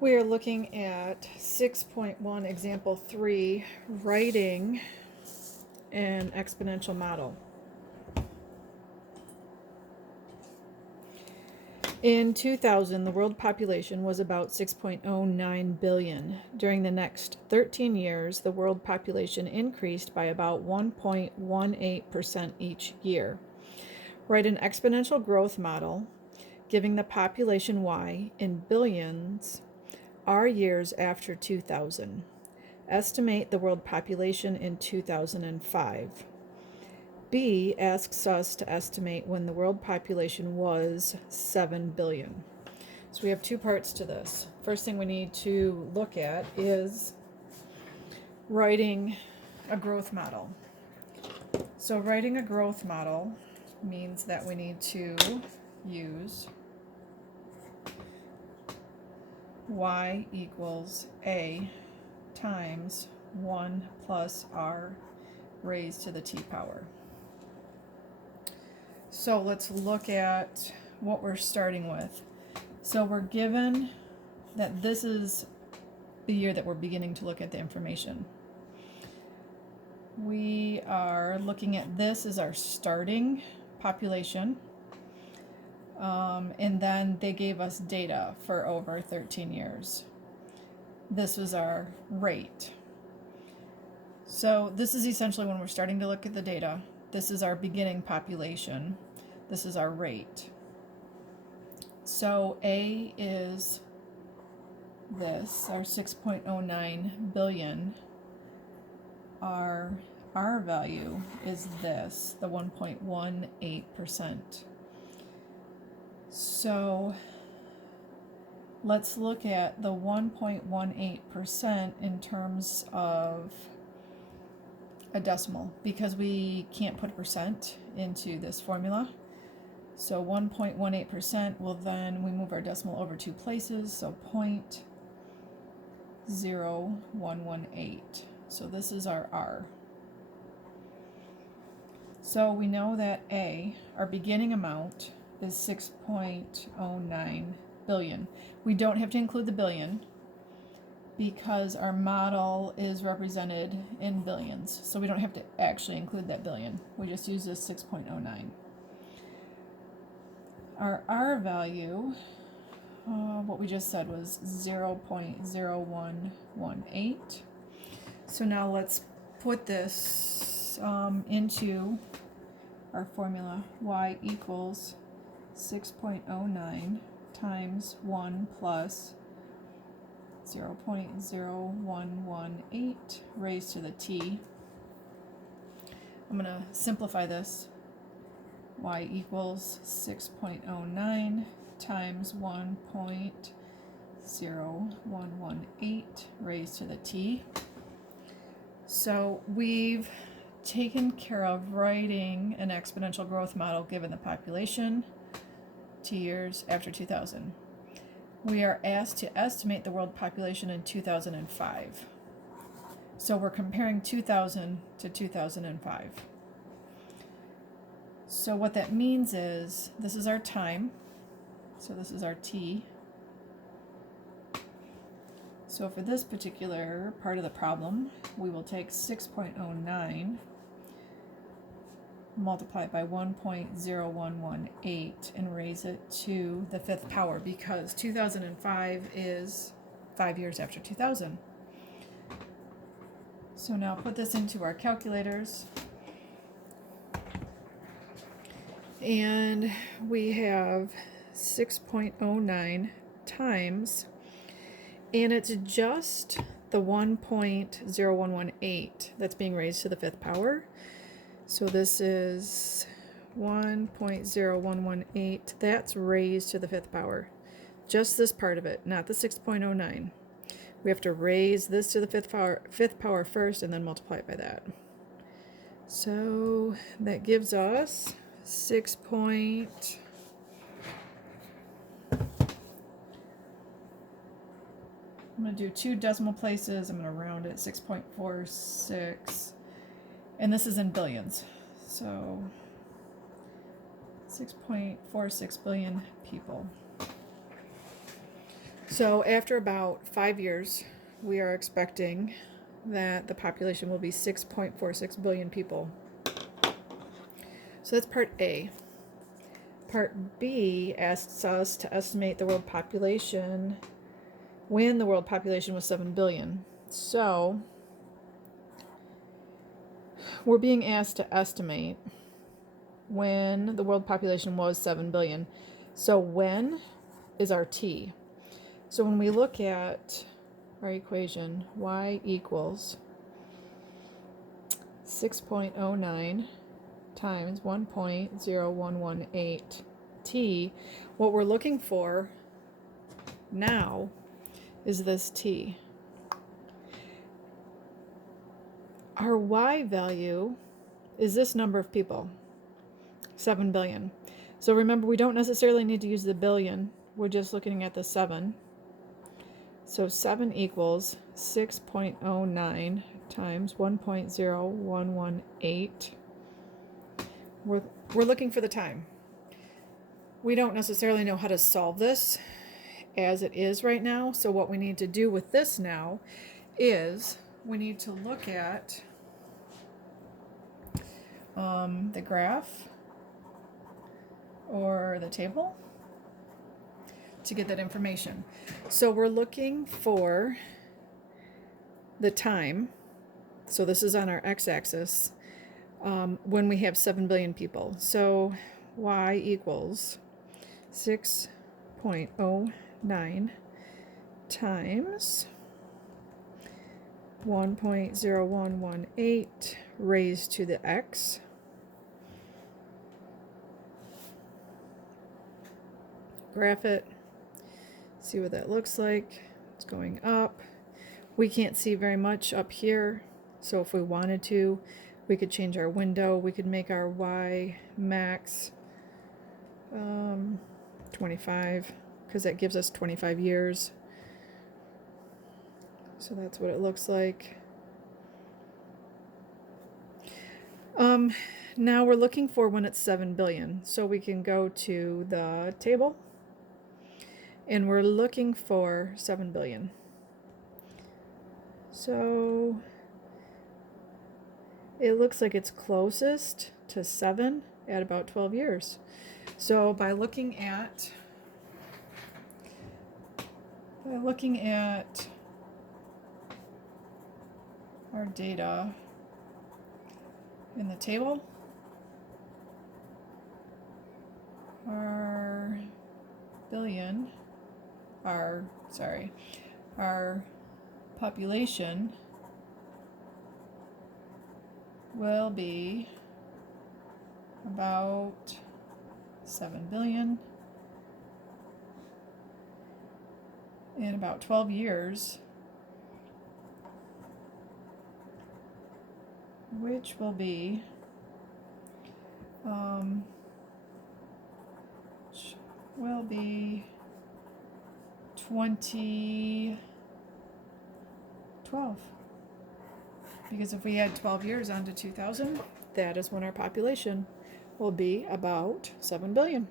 We are looking at 6.1 example 3, writing an exponential model. In 2000, the world population was about 6.09 billion. During the next 13 years, the world population increased by about 1.18% each year. Write an exponential growth model giving the population y in billions are years after 2000. Estimate the world population in 2005. B asks us to estimate when the world population was 7 billion. So we have two parts to this. First thing we need to look at is writing a growth model. So writing a growth model means that we need to use y equals a times 1 plus r raised to the t power. So let's look at what we're starting with. So we're given that this is the year that we're beginning to look at the information. We are looking at this as our starting population. And then they gave us data for over 13 years. This was our rate. So this is essentially when we're starting to look at the data. This is our beginning population. This is our rate. So A is this, our 6.09 billion. Our R value is this, the 1.18%. So let's look at the 1.18% in terms of a decimal, because we can't put a percent into this formula. So 1.18% will then, we move our decimal over 2 places, so 0.0118. So this is our R. So we know that A, our beginning amount, is 6.09 billion. We don't have to include the billion because our model is represented in billions. So we don't have to actually include that billion. We just use this 6.09. Our R value, what we just said was 0.0118. So now let's put this into our formula. Y equals 6.09 times 1 plus 0.0118 raised to the t. I'm going to simplify this. Y equals 6.09 times 1.0118 raised to the t. So we've taken care of writing an exponential growth model given the population 2 years after 2000. We are asked to estimate the world population in 2005. So we're comparing 2000 to 2005. So what that means is this is our time. So this is our t. So for this particular part of the problem, we will take 6.09, multiply it by 1.0118, and raise it to the 5th power, because 2005 is 5 years after 2000. So now put this into our calculators. And we have 6.09 times, and it's just the 1.0118 that's being raised to the 5th power. So this is 1.0118, that's raised to the 5th power. Just this part of it, not the 6.09. We have to raise this to the 5th power first and then multiply it by that. So that gives us 6. I'm going to do 2 decimal places. I'm going to round it, 6.46. And this is in billions. So 6.46 billion people. So after about 5 years, we are expecting that the population will be 6.46 billion people. So that's part A. Part B asks us to estimate the world population when the world population was 7 billion. So we're being asked to estimate when the world population was 7 billion. So when is our t. So when we look at our equation, y equals 6.09 times 1.0118 t, what we're looking for now is this t. Our y value is this number of people, 7 billion. So remember, we don't necessarily need to use the billion. We're just looking at the 7. So 7 equals 6.09 times 1.0118. We're looking for the time. We don't necessarily know how to solve this as it is right now. So what we need to do with this now is we need to look at the graph or the table to get that information. So we're looking for the time. So this is on our x-axis when we have 7 billion people. So y equals 6.09 times 1.0118 raised to the x. Graph it, see what that looks like. It's going up. We can't see very much up here, so if we wanted to, we could change our window. We could make our y max 25, because that gives us 25 years. So that's what it looks like. Now we're looking for when it's 7 billion. So we can go to the table and we're looking for 7 billion. So it looks like it's closest to 7 at about 12 years. So by looking at our data in the table, our population will be about 7 billion in about 12 years, which will be 2012. Because if we add 12 years onto 2000, that is when our population will be about 7 billion.